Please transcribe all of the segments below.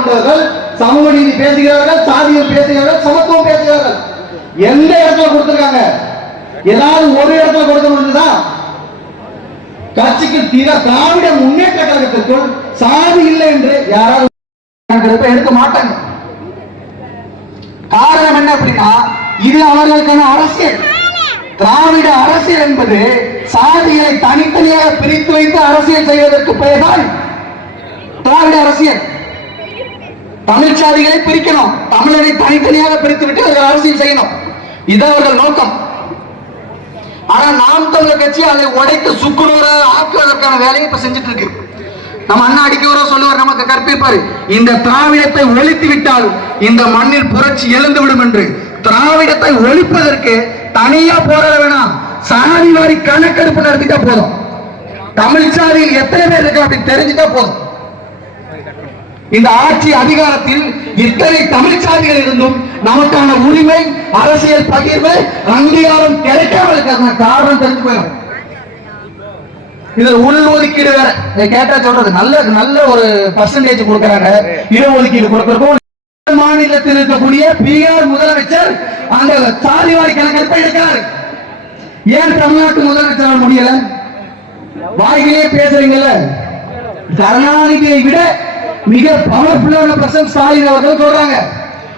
கொண்டவர்கள் சமூக நீதி பேசுகிறார்கள், சாதியம் பேசுகிறார்கள், சமத்துவம் பேசுகிறார்கள். எந்த இடத்துல கொடுத்திருக்காங்க? ஏதாவது ஒரு இடத்துல கொடுக்க முடியுதா? கட்சிக்கு திராவிட முன்னேற்ற கழகத்திற்குள் சாதி இல்லை என்று யாராவது எடுக்க மாட்டாங்க. காரணம் என்ன அப்படின்னா, இது அவர்களுக்கான அரசியல். திராவிட அரசியல் என்பது சாதிகளை தனித்தனியாக பிரித்து வைத்து அரசியல் செய்வதற்கு பெயர்தான் திராவிட அரசியல். தமிழ் சாதிகளை பிரிக்கணும், தமிழரை தனித்தனியாக பிரித்து விட்டு அரசியல் செய்யணும், இது அவர்கள் நோக்கம். ஆனா நாம் தமிழர் கட்சி அதை உடைத்து சுக்குநூறாக ஆக்குவதற்கான வேலையை இப்ப செஞ்சுட்டு இருக்கு. நம்ம அண்ணா அடிக்கவரோ சொல்லுவார், நமக்கு கற்பிப்பாரு, இந்த திராவிடத்தை ஒழித்து விட்டால் இந்த மண்ணில் புரட்சி எழுந்துவிடும் என்று. திராவிடத்தை ஒழிப்பதற்கு தனியா போராட வேணாம், சாதி வாரி கணக்கெடுப்பு நடத்திட்டா போதும். தமிழ் சாதியில் எத்தனை பேர் இருக்கு அப்படி தெரிஞ்சுட்டா போதும். இந்த ஆட்சி அதிகாரத்தில் இத்தனை தமிழ் சாதிகள் இருந்தும் நமக்கான உரிமை, அரசியல் பகிர்வு, அங்கீகாரம் கிடைக்காமல் இருக்கிற காரணம் தெரிஞ்சு போயிடும். இதுல உள்ஒதுக்கீடு வேற கேட்டா சொல்றது, நல்ல ஒரு பர்சன்டேஜ் கொடுக்கறாங்க. இடஒதுக்கீடு கொடுக்கறதும் மாநிலத்தில் இருக்கக்கூடிய பீகார் முதலமைச்சர் அந்த சாதிவாரி கணக்கெடுப்பை எடுக்கிறார். ஏன் தமிழ்நாட்டு முதலமைச்சரால் முடியல? வாயிலே பேசுறீங்கல்ல, கருணாநிதியை விட மிக பவர்ஃபுல்லான பர்சன் ஸ்டாலின் அவர்கள் சொல்றாங்க,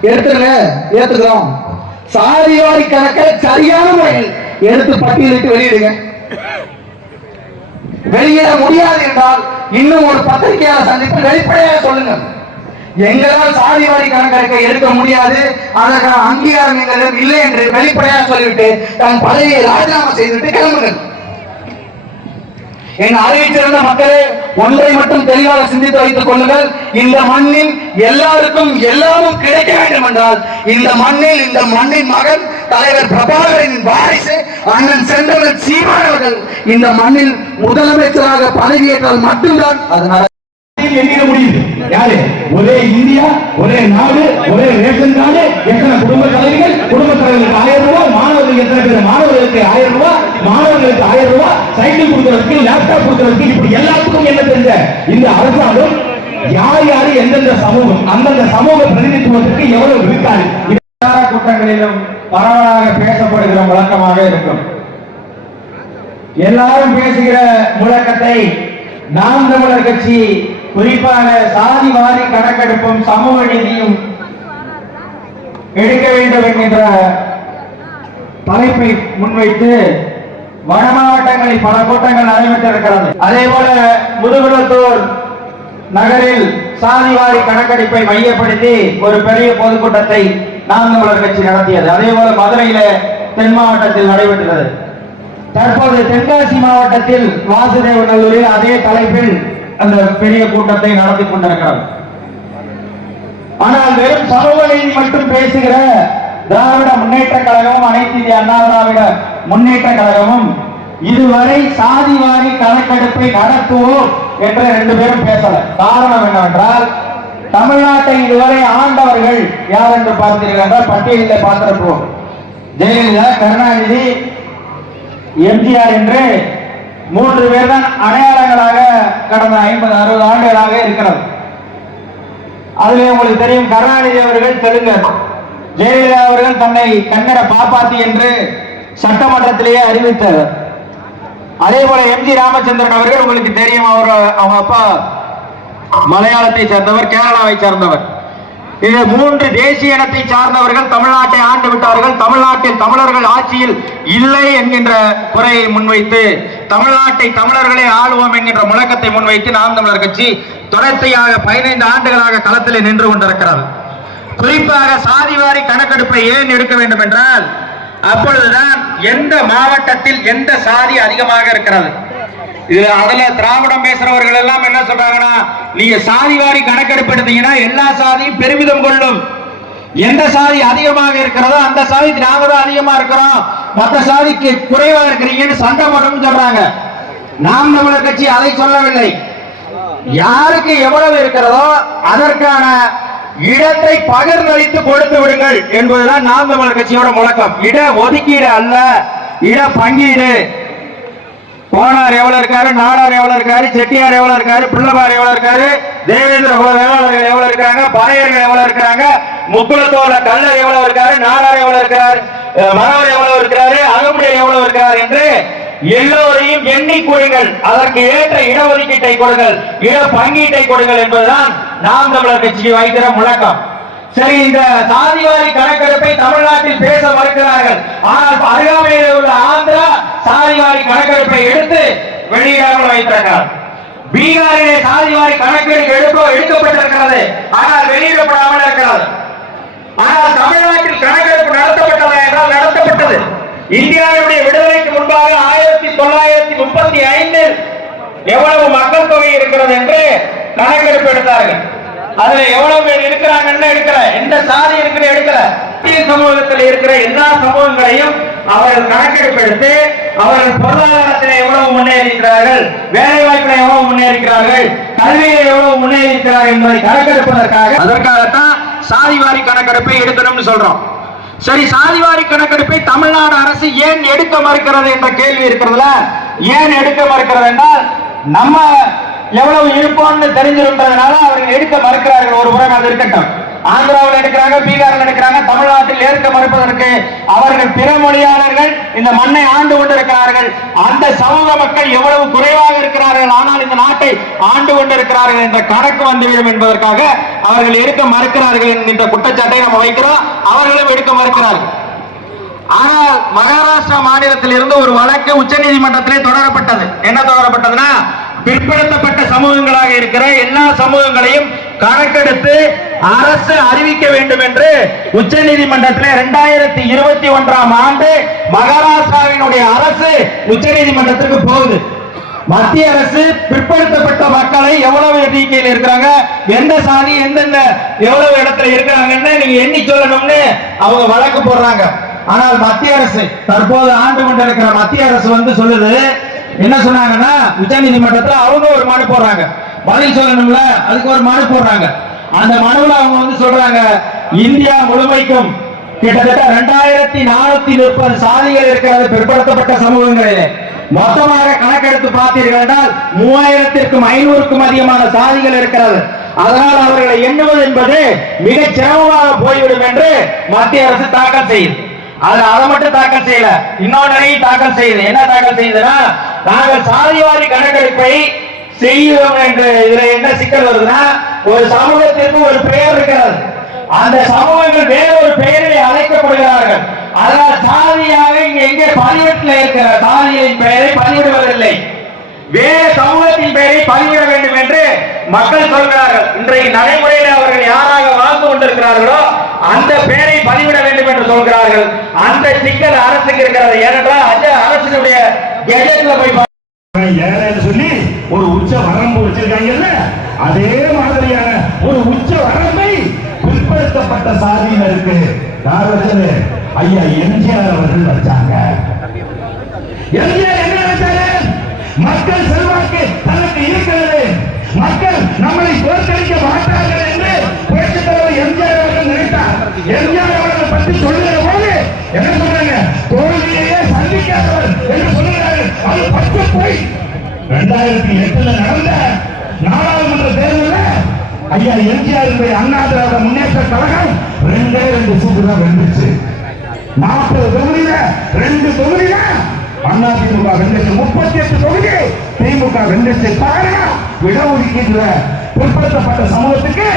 ஏத்துக்கிறோம். சாதிவாரி கணக்கை சரியான முறையில் எடுத்து பட்டியலிட்டு வெளியிடுங்க. வெளியிட முடியாது என்றால் இன்னும் ஒரு பத்திரிகையாளர் சந்திப்பு வெளிப்படையாக சொல்லுங்க, எங்களால் சாதிவாரி கணக்கெடுக்க எடுக்க முடியாது, அதற்கான அங்கீகாரம் எங்களிடம் இல்லை என்று வெளிப்படையாக சொல்லிவிட்டு தன் பதவியை ராஜினாமா செய்துவிட்டு கிளம்புங்கள். என் அறிவிச்சிருந்த மக்களே, ஒன்றை மட்டும் தெளிவாக சிந்தித்து வைத்துக் கொள்ளுங்கள். இந்த மண்ணில் எல்லாருக்கும் எல்லாமும் கிடைக்க வேண்டும் என்றால் இந்த மண்ணின் மகன் தலைவர் பிரபாகரின் வாரிசு அண்ணன் செந்தமிழ் சீமான் அவர்கள் இந்த மண்ணில் முதலமைச்சராக பதவியேற்றால் மட்டும்தான் அது எண்ணிட முடியுது. யாரு? ஒரே இந்தியா, ஒரே நாடு, ஒரே ரேஷன் கார்டு, எத்தனை குடும்ப தலைவர்கள், குடும்ப தலைவர்களுக்கு 1000 ரூபாய், மாணவர்களுக்கு எத்தனை பேர், மாணவர்களுக்கு 1000 ரூபாய், மாணவர்களுக்கு 1000 ரூபாய், சைக்கிள் கொடுக்கறதுக்கு, லேப்டாப் கொடுக்கறதுக்கு, இப்படி எல்லாத்துக்கும் என்ன தெரிஞ்ச இந்த அரசாங்கம் யார் யாரு எந்தெந்த சமூகம் அந்தந்த சமூக பிரதிநிதித்துவத்துக்கு எவ்வளவு விழுக்காடு கூட்டங்களிலும் பரவலாக பேசப்படுகிற முழக்கமாக இருக்கும். எல்லாரும் பேசுகிற முழக்கத்தை நாம் தமிழர் கட்சி குறிப்பாக சாதி வாரி கணக்கெடுப்பும் சமூக நீதியும் எடுக்க வேண்டும் என்கின்ற தலைப்பை முன்வைத்து வட மாவட்டங்களில் பல கூட்டங்கள் நடைபெற்றிருக்கிறது. அதே போல முதுகுளத்தூர் நகரில் சாதி வாரி கணக்கெடுப்பை மையப்படுத்தி ஒரு பெரிய பொதுக்கூட்டத்தை நாம் தமிழர் கட்சி நடத்தியது. அதே போல மதுரையில தென் மாவட்டத்தில் நடைபெற்றது. தற்போது தென்காசி மாவட்டத்தில் வாசுதேவநல்லூரில் அதே தலைப்பில் அந்த பெரிய கூட்டத்தை நடத்தி கொண்டிருக்கிறது. ஆனால் வெறும் சமூக நீதி மட்டும் பேசுகிற திராவிட முன்னேற்ற கழகமும் அனைத்து இந்திய அண்ணா திராவிட முன்னேற்ற கழகமும் இதுவரை சாதி வாரி கணக்கெடுப்பை நடத்துவோம் என்று 2 பேரும் பேசல. காரணம் என்னவென்றால், தமிழ்நாட்டை இதுவரை ஆண்டவர்கள் யார் என்று பார்த்தீர்கள் என்றால் பட்டியலில் பார்த்திருப்போம். ஜெயலலிதா, கருணாநிதி, எம்ஜிஆர் என்று 3 பேர் தான் அடையாளங்களாக கடந்த 50-60 ஆண்டுகளாக இருக்கிறது. அதிலே உங்களுக்கு தெரியும், கருணாநிதி அவர்கள் தெலுங்கர், ஜெயலலிதா அவர்கள் தன்னை கன்னட பாப்பாத்தி என்று சட்டமன்றத்திலேயே அறிவித்தார். அதே போல எம்ஜி ராமச்சந்திரன் அவர்கள் உங்களுக்கு தெரியும், அவங்க அப்பா மலையாளத்தை சேர்ந்தவர், கேரளாவை சேர்ந்தவர். இது 3 தேசிய இனத்தை சார்ந்தவர்கள் தமிழ்நாட்டை ஆண்டு விட்டார்கள். தமிழ்நாட்டில் தமிழர்கள் ஆட்சியில் இல்லை என்கின்ற குறையை முன்வைத்து தமிழ்நாட்டை தமிழர்களே ஆளுவோம் என்கின்ற முழக்கத்தை முன்வைத்து நாம் தமிழர் கட்சி தொடர்ச்சியாக 15 ஆண்டுகளாக களத்தில் நின்று கொண்டிருக்கிறது. குறிப்பாக சாதிவாரி கணக்கெடுப்பை ஏன் எடுக்க வேண்டும் என்றால், அப்பொழுதுதான் எந்த மாவட்டத்தில் எந்த சாதி அதிகமாக இருக்கிறது. அதுல திராவிடம் பேசுறவர்கள் எல்லாம் என்ன சொல்றாங்கன்னா, நீங்க சாதிவாரி கணக்கெடுப்பு எடுத்தீங்கன்னா எல்லா சாதியும் பெருமிதம் கொள்ளும், எந்த சாதி அதிகமாக இருக்கிறதோ அந்த சாதி நாங்க தான் அதிகமா இருக்கிறோம், மற்ற சாதிக்கு குறைவா இருக்கிறீங்கன்னு சண்டை போடணும்னு சொல்றாங்க. நாம் தமிழர் கட்சி அதை சொல்லவில்லை. யாருக்கு எவ்வளவு இருக்கிறதோ அதற்கான இடத்தை பகிர்ந்தளித்து கொடுத்து விடுங்கள் என்பதுதான் நாம் தமிழர் கட்சியோட முழக்கம். இட ஒதுக்கீடு அல்ல, இட பங்கீடு. கோனார் எவ்வளவு இருக்காரு, நாடார் எவ்வளவு இருக்காரு, செட்டியார் எவ்வளவு இருக்காரு, பிள்ளைபார் எவ்வளவு இருக்காரு, தேவேந்திர குல வேளாளர்கள் எவ்வளவு இருக்காங்க, பறையர்கள் எவ்வளவு இருக்கிறாங்க, முக்குளத்தோட கல்லர் எவ்வளவு இருக்காரு, நாடார் எவ்வளவு இருக்கிறார், மரவர் எவ்வளவு இருக்கிறாரு, அகமுடியர் எவ்வளவு இருக்கிறார் என்று எல்லோரையும் எண்ணி கொடுங்கள். அதற்கு ஏற்ற இடஒதுக்கீட்டை கொடுங்கள், இட பங்கீட்டை கொடுங்கள் என்பதுதான் நாம் தமிழர் கட்சிக்கு வைக்கிற முழக்கம். சரி, இந்த சாதிவாரி கணக்கெடுப்பை தமிழ்நாட்டில் பேச மறுக்கிறார்கள். ஆனால் அருகாமையில் உள்ள ஆந்திரா சாதிவாரி கணக்கெடுப்பை எடுத்து வெளியிடாமல் வைத்திருக்கிறார். பீகாரிலே சாதிவாரி கணக்கெடுப்பு எடுக்கப்பட்டிருக்கிறது, ஆனால் வெளியிடப்படாமல் இருக்கிறது. ஆனால் தமிழ்நாட்டில் கணக்கெடுப்பு நடத்தப்பட்டதா என்றால் நடத்தப்பட்டது. இந்தியாவுடைய விடுதலைக்கு முன்பாக 1935 எவ்வளவு மக்கள் தொகை இருக்கிறது என்று கணக்கெடுப்பு எடுத்தார்கள். அதுல எவ்வளவு பேர் இருக்கிறாங்கன்னு எடுக்கல, எந்த சாதி இருக்கிற எடுக்கல. இந்திய சமூகத்தில் இருக்கிற எல்லா சமூகங்களையும் அவர்கள் கணக்கெடுப்பு எடுத்து அவர்கள் பொருளாதாரத்தில் எவ்வளவு முன்னேறிக்கிறார்கள், வேலை வாய்ப்பில் எவ்வளவு முன்னேறிக்கிறார்கள், கல்வியில் எவ்வளவு முன்னேறிக்கிறார்கள் என்பதை கணக்கெடுப்பதற்காக அதற்காகத்தான் சாதிவாரி கணக்கெடுப்பை எடுக்கணும்னு சொல்றோம். சரி, சாதிவாரி கணக்கெடுப்பை தமிழ்நாடு அரசு ஏன் எடுக்க மறுக்கிறது என்ற கேள்வி இருக்கிறதுல, ஏன் எடுக்க மறுக்கிறது என்றால் நம்ம எவ்வளவு இருப்போம்னு தெரிஞ்சிருக்கிறதுனால அவர்கள் எடுக்க மறுக்கிறார்கள். ஒரு புறம் அது இருக்கட்டும், ஆந்திராவில் எடுக்கிறாங்க, பீகாரில் எடுக்கிறாங்க. தமிழ்நாட்டில் ஏற்க மறுப்பதற்கு அவர்கள் பிற மொழியாளர்கள் இந்த மண்ணை ஆண்டு கொண்டிருக்கிறார்கள். அந்த சமூக மக்கள் எவ்வளவு குறைவாக இருக்கிறார்கள், ஆனால் இந்த நாட்டை ஆண்டு கொண்டிருக்கிறார்கள் என்ற கணக்கு வந்துவிடும் என்பதற்காக அவர்கள் எடுக்க மறுக்கிறார்கள் என்கின்ற குற்றச்சாட்டை நம்ம வைக்கிறோம். அவர்களும் எடுக்க மறுக்கிறார்கள். ஆனால் மகாராஷ்டிரா மாநிலத்தில் இருந்து ஒரு வழக்கு உச்ச நீதிமன்றத்திலே தொடரப்பட்டது. என்ன தொடரப்பட்டதுன்னா, பிற்படுத்தப்பட்ட சமூகங்களாக இருக்கிற எல்லா சமூகங்களையும் கணக்கெடுத்து அரசு அறிவிக்க வேண்டும் என்று உச்ச நீதிமன்றத்தில் 2021 ஆண்டு மகாராஷ்டிராவினுடைய அரசு உச்ச நீதிமன்றத்திற்கு போகுது. மத்திய அரசு பிற்படுத்தப்பட்ட மக்களை எவ்வளவு எண்ணிக்கையில் இருக்கிறாங்க, எந்த சாதி எந்தெந்த எவ்வளவு இடத்துல இருக்கிறாங்கன்னு நீங்க எண்ணி சொல்லணும்னு அவங்க வழக்கு போடுறாங்க. ஆனால் மத்திய அரசு, தற்போது ஆண்டு கொண்டிருக்கிற மத்திய அரசு சொல்லுது, என்ன சொன்னாங்கன்னா, உச்ச நீதிமன்றத்தில் அவங்க ஒரு மனு போடுறாங்க, பதில் சொல்லணும்ல, அதுக்கு ஒரு மனு போடுறாங்க. அந்த மனுவில் அவங்க சொல்றாங்க, இந்தியா முழுமைக்கும் கிட்டத்தட்ட 2430 சாதிகள் இருக்கிறது பிற்படுத்தப்பட்ட சமூகங்களிலே. மொத்தமாக கணக்கெடுத்து பார்த்தீர்கள் என்றால் 3500க்கும் அதிகமான சாதிகள் இருக்கிறது. அதனால் அவர்களை எண்ணுவது என்பது மிக சிரமமாக போய்விடும் என்று மத்திய அரசு தாக்கல் செய்யுது. அதை மட்டும் தாக்கல் செய்யல, இன்னொன்னையும் தாக்கல் செய்யுது. என்ன தாக்கல் செய்யுதுன்னா, நாங்கள் சாதிவாரி கணக்கெடுப்பை செய்யும் என்று. இதுல என்ன சிக்கல் வருதுன்னா, ஒரு சமூகத்திற்கு ஒரு பெயர் இருக்கிறது, அந்த சமூகங்கள் வேறொரு பெயரில் அழைக்கப்படுகிறார்கள். அதனால் சாதியாக இங்க எங்கே பதிவேட்டில் இருக்கிற சாதிகளின் பெயரை பதிவிடுவதில்லை, வேறு சமூகத்தின் பெயரை பதிவிட வேண்டும் என்று மக்கள் சொல்கிறார்கள். இன்றைக்கு நடைமுறையில் அவர்கள் யாராக வாழ்ந்து கொண்டிருக்கிறார்களோ அந்த பெயரை பதிவிட வேண்டும் என்று சொல்கிறார்கள். அந்த சிக்கல் அரசுக்கு இருக்கிறது. ஏனென்றால் அது அரசினுடைய கெஜெட்ல போய் சொல்லி ஒரு உச்ச வரம்பு வச்சிருக்காங்கல்ல, அதே மாதிரியான ஒரு உச்ச வரம்பை பிற்படுத்தப்பட்ட சாதியினருக்கு யார் வச்சது? ஐயா எம்ஜிஆர் அவர்கள் வச்சாங்க. எம்ஜிஆர் என்ன வச்சாரு? மக்கள் செல்வாக்கு தனக்கு இருக்கிறது, மக்கள் நம்மளை தோற்கடிக்க மாட்டார்கள் என்று புரட்சித் தலைவர் எம்ஜிஆர் அவர்கள் நினைத்தார். எம்ஜிஆர் அவர்கள் பற்றி சொல்லுகிற போது என்ன சொல்றாங்க? தோல்வியையே சந்திக்காதவர் என்று சொல்லுகிறார்கள். அது பச்சை போய் 2008 நடந்த நாடாளுமன்ற தேர்தலில் ஐயா எம்ஜிஆர் அண்ணா திராவிட முன்னேற்ற கழகம் 2 சீட்டு தான் வென்றுச்சு. 40 தொகுதியில 2 தொகுதியில அண்ணா திமுக வென்றுச்சு. 38 தொகுதி திமுக வென்றுச்சு. காரணம், இடஒதுக்கீட்டுல பிற்படுத்தப்பட்ட சமூகத்துக்கு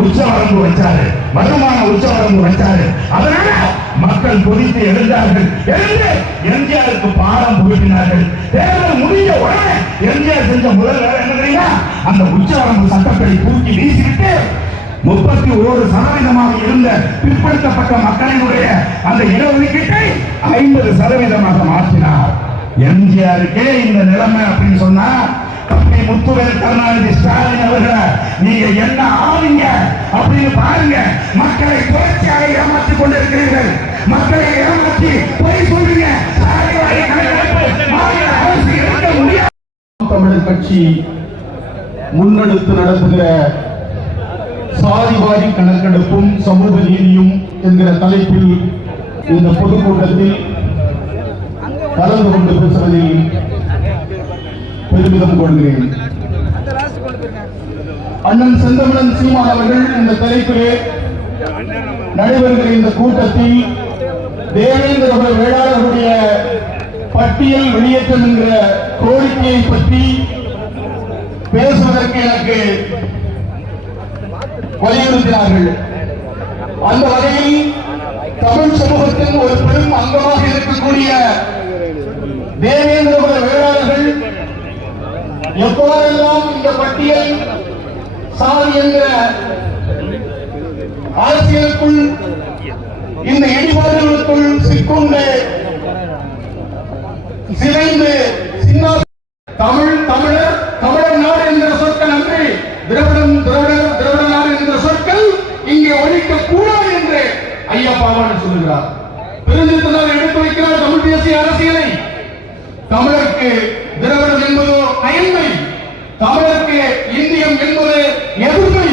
உச்சவரம்பு வச்சாரு, வருமான உச்சவரம்பு வச்சாரு. அதனால மக்கள் கொதித்து எழுந்தார்கள், எழுந்து எம்ஜிஆருக்கு பாடம் புகட்டினார்கள். தேர்தல் முடிஞ்ச உடனே எம்ஜிஆர் செஞ்ச முதல் வேலை என்ன தெரியுமா? அந்த உச்சவரம்பு சட்டத்தை தூக்கி வீசிக்கிட்டு 31% இருந்த பிற்படுத்தப்பட்ட மக்களினுடைய அந்த இடஒதுக்கீட்டை 50% மாற்றினார். எம்ஜிஆருக்கே இந்த நிலைமை அப்படின்னு சொன்னா, முத்துவேல் கருணாநிதி ஸ்டாலின் அவர்களை நீங்க என்ன ஆவீங்க அப்படின்னு பாருங்க. மக்களை தொடர்ச்சியாக ஏமாற்றிக் கொண்டிருக்கிறீர்கள், மக்களை ஏமாற்றி போய் சொல்றீங்க. தமிழர் கட்சி முன்னெடுத்து நடத்துகிற சாதிவாரி கணக்கெடுப்பும் சமூக நீதியும் என்கிற தலைப்பில் இந்த பொதுக்கூட்டத்தில் கலந்து கொண்டு பேசுவதில் பெருமிதம் கொள்கிறேன். அண்ணன் செந்தமிழன் சீமான் அவர்கள் இந்த தலைப்பிலே நடைபெறுகிற இந்த கூட்டத்தில் தேவேந்திர குல வேளாளர்களுடைய பட்டியல் வெளியேற்றம் என்கிற கோரிக்கையை பற்றி பேசுவதற்கு எனக்கு வலியுறுத்தினார்கள். அந்த வகையில் தமிழ் சமூகத்தின் ஒரு பெரும் அங்கமாக இருக்கக்கூடிய தேவேந்திர குல வேளாளர்கள் எப்போதெல்லாம் இந்த பட்டியல் சாதி என்கிற அரசியலுக்குள் இந்த இடிபாடுகளுக்குள் சிக்குண்டு சிதைந்து தமிழர் நாடு என்கிற சொற்கள் அன்றி திராவிட நாடு என்கிற சொற்கள் இங்கே ஒழிக்க கூடாது என்று ஐயா பாவாணர் சொல்லுகிறார். பெருந்திருத்தனார் எடுத்து வைக்கிறார் தமிழ் தேசிய அரசியலை. தமிழருக்கு திராவிடம் என்பது அயன்மை, தமிழருக்கு இந்தியம் என்பது எதிர்மை,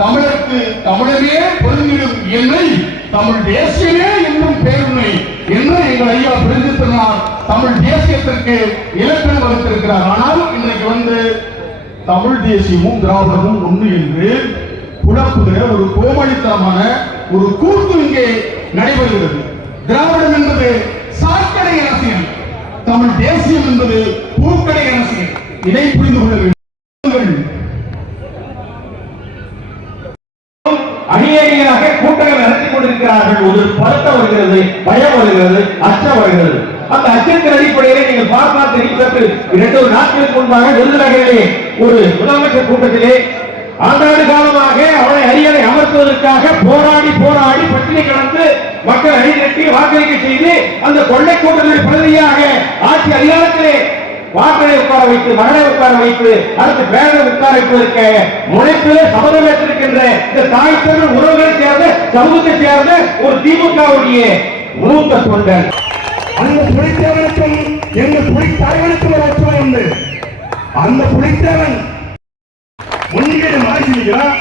தமிழருக்கு தமிழமே பொருந்திடும் என்னை தமிழ் தேசியமே என்னும் பேருமை என்று எங்கள் ஐயா பெருந்திருத்தனார் தமிழ் தேசியத்திற்கு இலக்கணம் வகுத்திருக்கிறார். ஆனால் இன்றைக்கு தமிழ் தேசியமும் திராவிடமும் ஒன்று என்று குழப்புகிற ஒரு கோமளித்தனமான ஒரு கூத்து இங்கே நடைபெறுகிறது. திராவிடம் என்பது சாக்கடை அரசியல், தமிழ் தேசியம் என்பது பூக்கடை அரசியல். இதை புரிந்து கொள்ள வேண்டும். அணியணியாக கூட்டங்கள் நடத்தி கொண்டிருக்கிறார்கள். ஒரு பதட்டம் வருகிறது, பயம் வருகிறது, அச்சம் வருகிறது. அந்த அச்சத்தின் அடிப்படையிலே நீங்கள் பார்ப்பா தெரிவித்து 2 நாட்களுக்கு முன்பாக விருதுநகரிலே ஒரு முதலமைச்சர் கூட்டத்திலே ஆண்டாண்டு காலமாக அவனை அரியணை அமர்த்துவதற்காக போராடி பட்டினி கடந்து மக்கள் அணிதிரட்டி வாக்களிக்க செய்து அந்த கொள்ளை கூட்டத்தின் பிரதியாக ஆட்சி அதிகாரத்திலே வாக்களை உட்கார வைத்து மகனை உட்கார வைத்து அடுத்து பேரை உட்கார வைப்பதற்கு முனைப்பிலே சபதம் ஏற்றிருக்கின்ற இந்த தாய் தமிழ் உறவுகளை சேர்ந்த சமூகத்தை சேர்ந்த ஒரு திமுகவுடைய மூத்த தொண்டன். அந்த புலித்தேவனுக்கும் எங்கள் புலித்தாய்களுக்கும் ஒரு ஒற்றுமை உண்டு. அந்த புலித்தேவன் முன்னிலை மாறிக்கிறான்,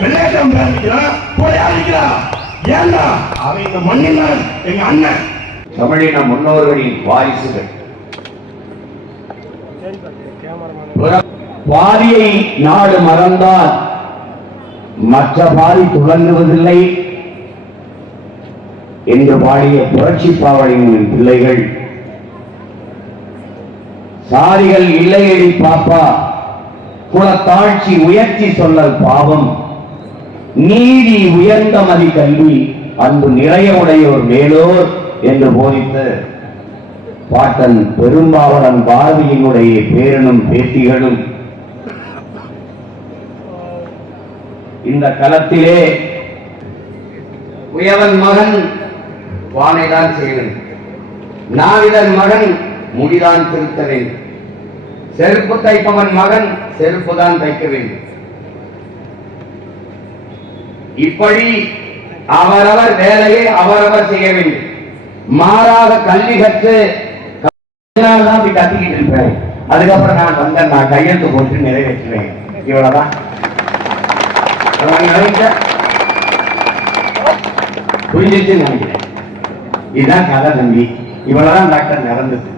வெள்ளையாட்டம் பிரார்த்திக்கிறான், கொலையாளிக்கிறான். ஏன்னா அவன் இந்த மண்ணில் எங்க அண்ணன் தமிழின முன்னோர்களின் வாரிசுகள். பாரியை நாடு மறந்தால் மற்ற பாரி துளங்குவதில்லை என்று பாடிய புரட்சி பாவலின் பிள்ளைகள் சாரிகள் இல்லையடி பாப்பா குலத்தாட்சி உயர்ச்சி சொல்லல் பாவம் நீதி உயர்ந்த மதி கல்வி அன்பு நிறைய உடையோர் மேலோர் என்று போதித்து பாட்டன் பெரும்பாவலன் பாரதியினுடைய பேரனும் பேத்திகளும் இந்த களத்திலே உயவன் மகன் வானைதான் செய்ய வேண்டும், நாவிதன் மகன் முடிதான் திருத்த வேண்டும், செருப்பு தைப்பவன் மகன் செருப்புதான் தைக்க வேண்டும். இப்படி அவரவர் வேலையை அவரவர் செய்ய வேண்டும். மாறாக கல்வி கற்று கத்திக்கிட்டு இருப்பேன். அதுக்கப்புறம் நான் கையெழுத்து போட்டு நிறைவேற்றுவேன். இவ்வளவுதான் புரிஞ்சிச்சு நினைக்கிறேன். இதுதான் கதை தம்பி. இவ்வளவுதான் டாக்டர் நடந்தது.